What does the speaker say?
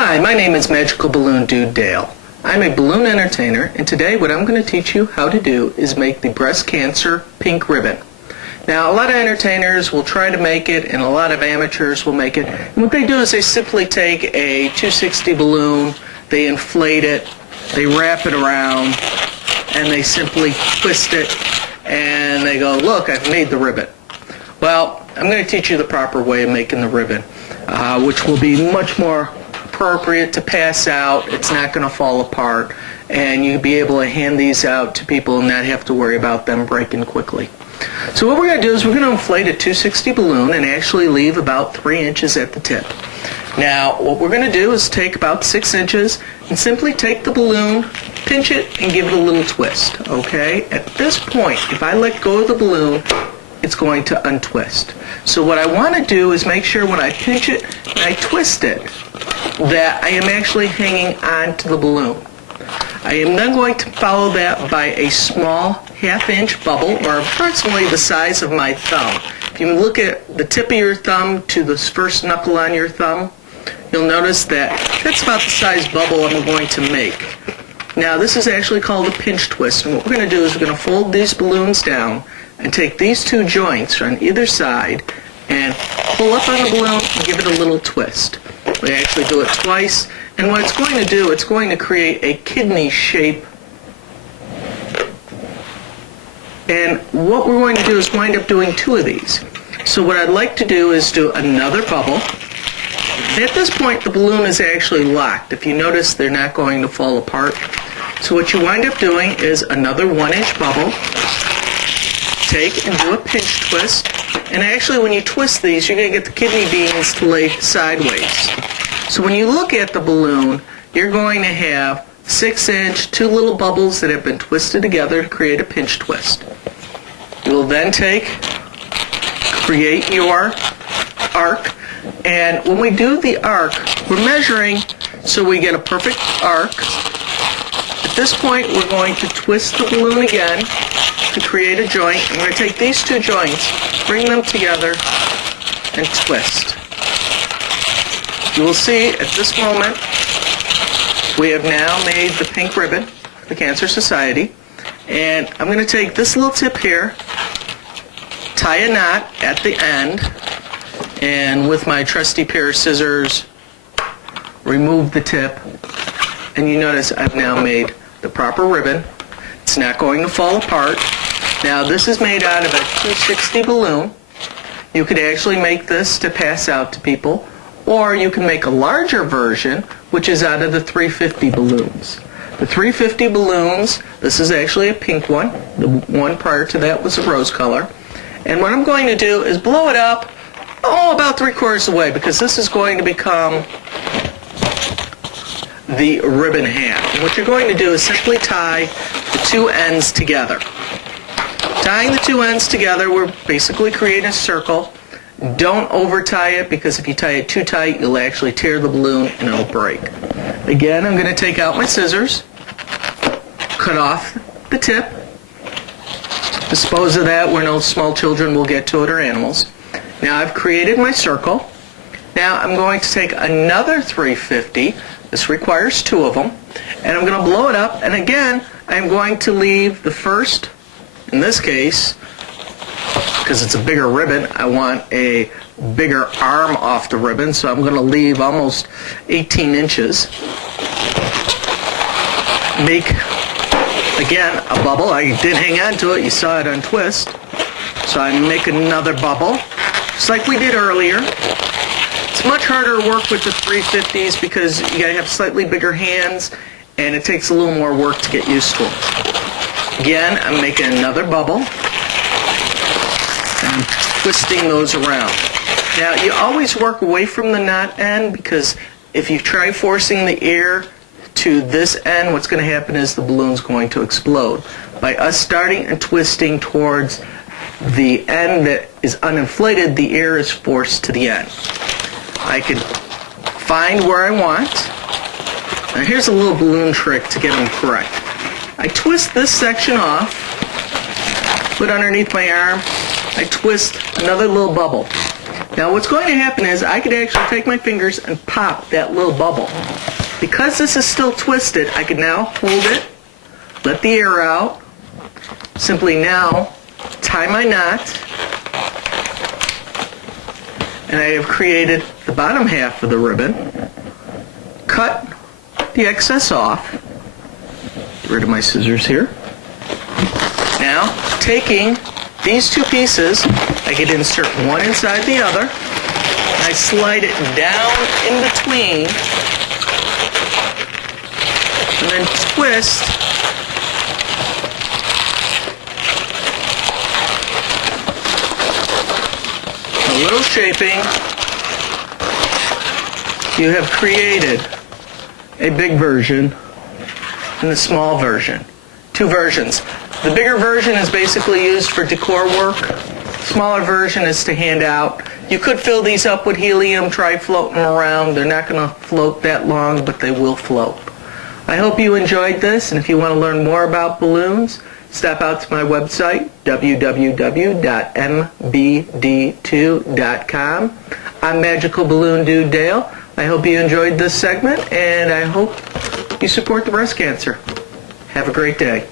Hi, my name is Magical Balloon Dude Dale. I'm a balloon entertainer, and today what I'm going to teach you how to do is make the breast cancer pink ribbon. Now, a lot of entertainers will try to make it, and a lot of amateurs will make it. And what they do is they simply take a 260 balloon, they inflate it, they wrap it around, and they simply twist it, and they go, look, I've made the ribbon. Well, I'm going to teach you the proper way of making the ribbon, which will be much more appropriate to pass out. It's not going to fall apart, and you'll be able to hand these out to people and not have to worry about them breaking quickly. So what we're going to do is we're going to inflate a 260 balloon and actually leave about 3 inches at the tip. Now what we're going to do is take about 6 inches and simply take the balloon, pinch it, and give it a little twist. Okay? At this point, if I let go of the balloon, it's going to untwist. So what I want to do is make sure when I pinch it and I twist it that I am actually hanging on to the balloon. I am then going to follow that by a small half-inch bubble, or approximately the size of my thumb. If you look at the tip of your thumb to the first knuckle on your thumb, you'll notice that that's about the size bubble I'm going to make. Now this is actually called a pinch twist, and what we're going to do is we're going to fold these balloons down and take these two joints on either side and pull up on the balloon and give it a little twist. We actually do it twice, and what it's going to do, it's going to create a kidney shape. And what we're going to do is wind up doing 2 of these. So what I'd like to do is do another bubble. And at this point, the balloon is actually locked. If you notice, they're not going to fall apart. So what you wind up doing is another 1-inch bubble. Take and do a pinch twist. And actually, when you twist these, you're going to get the kidney beans to lay sideways. So when you look at the balloon, you're going to have 6-inch, 2 little bubbles that have been twisted together to create a pinch twist. You will then create your arc. And when we do the arc, we're measuring so we get a perfect arc. At this point, we're going to twist the balloon again to create a joint. I'm going to take these 2 joints, bring them together, and twist. You will see at this moment we have now made the pink ribbon for the Cancer Society. And I'm going to take this little tip here, tie a knot at the end, and with my trusty pair of scissors, remove the tip. And you notice I've now made the proper ribbon. It's not going to fall apart. Now this is made out of a 260 balloon. You could actually make this to pass out to people, or you can make a larger version, which is out of the 350 balloons. The 350 balloons, this is actually a pink one. The one prior to that was a rose color. And what I'm going to do is blow it up, about 3/4 of the way, because this is going to become the ribbon half. And what you're going to do is simply tie the 2 ends together. Tying the 2 ends together, we're basically creating a circle. Don't over tie it, because if you tie it too tight, you'll actually tear the balloon and it'll break. Again, I'm going to take out my scissors, cut off the tip, dispose of that where no small children will get to it or animals. Now I've created my circle. Now I'm going to take another 350. This requires 2 of them. And I'm going to blow it up. And again, I'm going to leave the first, in this case, because it's a bigger ribbon, I want a bigger arm off the ribbon. So I'm going to leave almost 18 inches. Make, again, a bubble. I did hang on to it. You saw it untwist. So I make another bubble, just like we did earlier. It's much harder to work with the 350s because you gotta have slightly bigger hands, and it takes a little more work to get used to them. Again, I'm making another bubble, and I'm twisting those around. Now, you always work away from the knot end, because if you try forcing the air to this end, what's going to happen is the balloon's going to explode. By us starting and twisting towards the end that is uninflated, the air is forced to the end. I can find where I want. Now here's a little balloon trick to get them correct. I twist this section off, put underneath my arm, I twist another little bubble. Now what's going to happen is I could actually take my fingers and pop that little bubble. Because this is still twisted, I can now hold it, let the air out, simply now tie my knot, and I have created the bottom half of the ribbon, cut the excess off, get rid of my scissors here. Now, taking these two pieces, I can insert one inside the other, and I slide it down in between, and then twist a little shaping. You have created a big version and a small version. Two versions. The bigger version is basically used for decor work. Smaller version is to hand out. You could fill these up with helium, try floating them around. They're not going to float that long, but they will float. I hope you enjoyed this, and if you want to learn more about balloons, stop out to my website, www.mbd2.com. I'm Magical Balloon Dude Dale. I hope you enjoyed this segment, and I hope you support the breast cancer. Have a great day.